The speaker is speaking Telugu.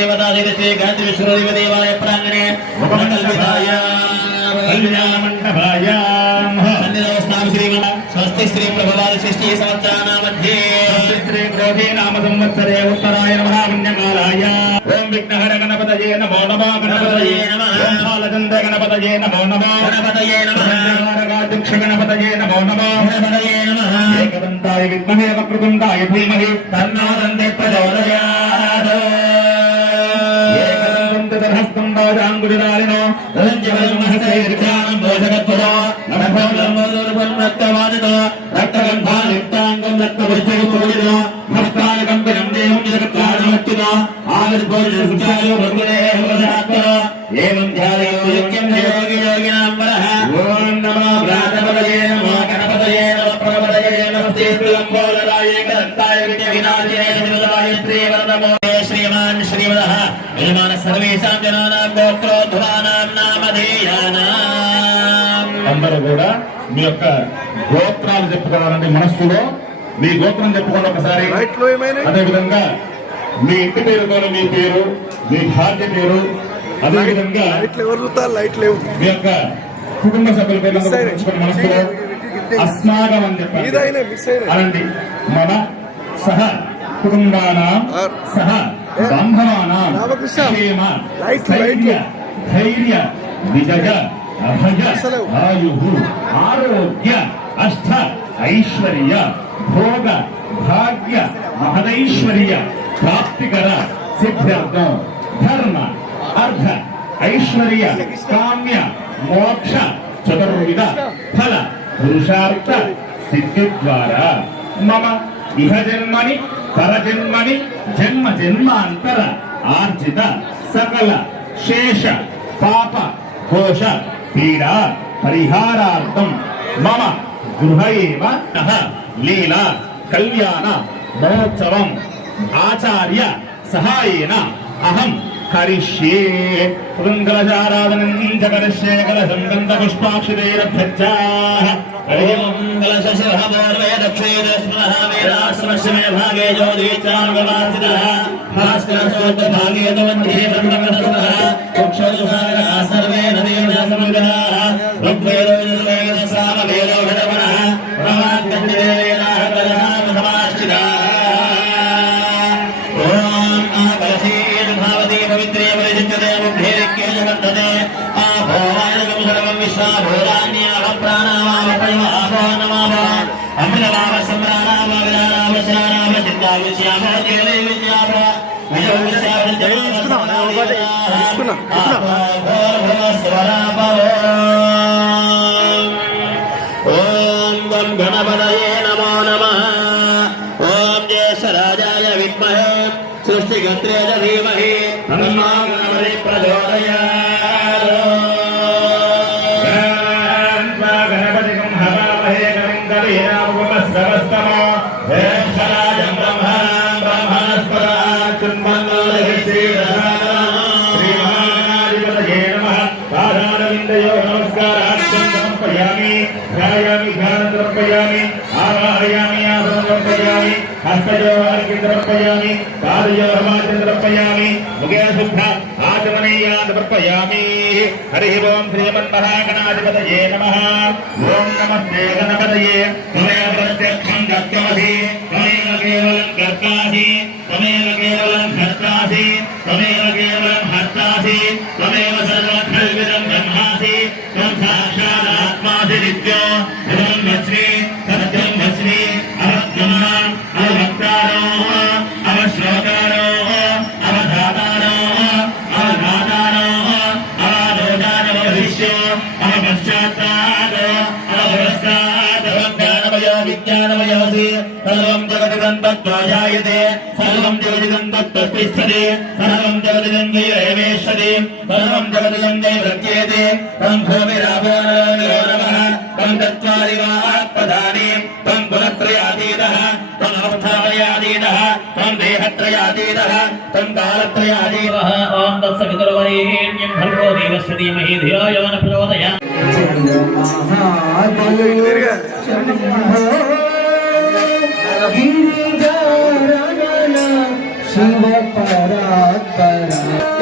బ్రహ్మేంద్ర స్వామి దేవతా గాంధీ విశ్వదేవ దేవాలయ ప్రాంగణే ఉపకల్పితాయ కళ్యాణమంటపాయాం సన్నిధవస్థాం శ్రీమణ స్వస్తి శ్రీ ప్రభవాది షష్ఠీ సంవత్సరాణ శ్రీ క్రోధే నామ సంవత్సరే ఉత్తరాయణ మహాపుణ్యకాలాయ ఓం విఘ్నహర గణపతయే నమో నమో గణపతయే నమః. ఓం బాలచంద్ర గణపతయే నమో గణపతయే నమః గణపతయే నమో గణపతయే నమః ఏకదంతాయ విద్మహే వక్రతుండాయ ధీమహి తన్నో దందే ప్రచోదయాత్ ఏకదంతం రాజాంగుడిదారిణో ఏం ధ్యానం యోగి యోగినాం పరః ఓం నమో గణపతయే నమో గణపతయే నమః ప్రగపతయే నమస్తే లంబోదరాయ కదంతాయ సర్వేషాం జనానాం గోత్రోద్భవానాం నామధేయానాం. అందరూ కూడా మీ యొక్క గోత్రాలు చెప్పుకోవాలంటే మనస్సులో మీ గోత్రం చెప్పుకోండి ఒకసారి? అదే విధంగా మీ ఇంటి పేరుతో మీ పేరు మీ భార్య పేరు అదే విధంగా లైట్ లేవు మీ యొక్క కుటుంబ సభ్యుల పేర్లు. తెచ్చుకోండి మనస్సులో. అస్మాకం అని చెప్పండి అనండి మన సహ కుటుంబానాం సహ धैर्य निजग आरोग्य अष्ट ऐश्वर्य भोग भाग्य महदश्वर्य प्राप्तिकर धर्म अर्थ ऐश्वर्य काम्य मोक्ष चतुर्विध फल पुरुषार्थ सिद्धि द्वारा मम పురుషార్థ ఇహ జన్మని పరజన్మని జన్మ జన్మాంతర ఆర్జిత సకల శేష పాప కోశ పీడా పరిహారార్థం మమ గృహ ఏవ నః లీలా కళ్యాణ మహోత్సవం ఆచార్య సహాయేన అహం కరిష్యే. పుంగళజారాధనం చ కరిష్యే కలశం भागे ज्योतिचारुगमार्जितः भास्करसोत्तभागे तवन्ध्ये ब्रह्मप्रदर्शनः वृक्षोदुभागः सर्वे नदीर्णसमग्रहाः ऋग्वेदोर्वेदसामवेदोषधवनः भगवान्कञ्जदेवेनाः परः समाश्चिताः ॐ आपलशीर् भावति पवित्रे परिचित्यते मुग्धेरिक्ये वर्तते आभोवानकं सर्वं विश्वाभोराण्य తీసుకున్నా, ఓం గం నమో నమః ఓం జ్యేష్ఠరాజాయ విద్మహే సృష్టికర్త్రే ధీమహి తన్నో గణపతి समर्पयामि पादयोरमाचन्द्रर्पयामि मुखे शुद्ध आचमनीयान् तर्पयामि हरिः ओम श्रीमन्महागणाधिपतये नमः। ओम नमस्ते गणपतये त्वमेव प्रत्यक्षं कर्तमसि त्वमेव केवलं कर्तासि। त्वमेव केवलं धर्तासि। त्वमेव సర్వం జగదిదం తత్వాజాయతే సర్వం జగదిదం తత్తిష్టతే సర్వం జగదిదం జయవేష్టతే సర్వం జగదిదం జయ ప్రత్యేతే తం భూమిరాభో నమః తం చత్వారి వాత్పదాని తం గుణత్రయాతీతః తం అవస్థాత్రయాతీతః తం దేహత్రయాతీతः తం కాలత్రయాతీతः ఓం తత్సవితుర్వరేణ్యం భర్గో దేవస్య ధీమహి ధియో యో तरा तरा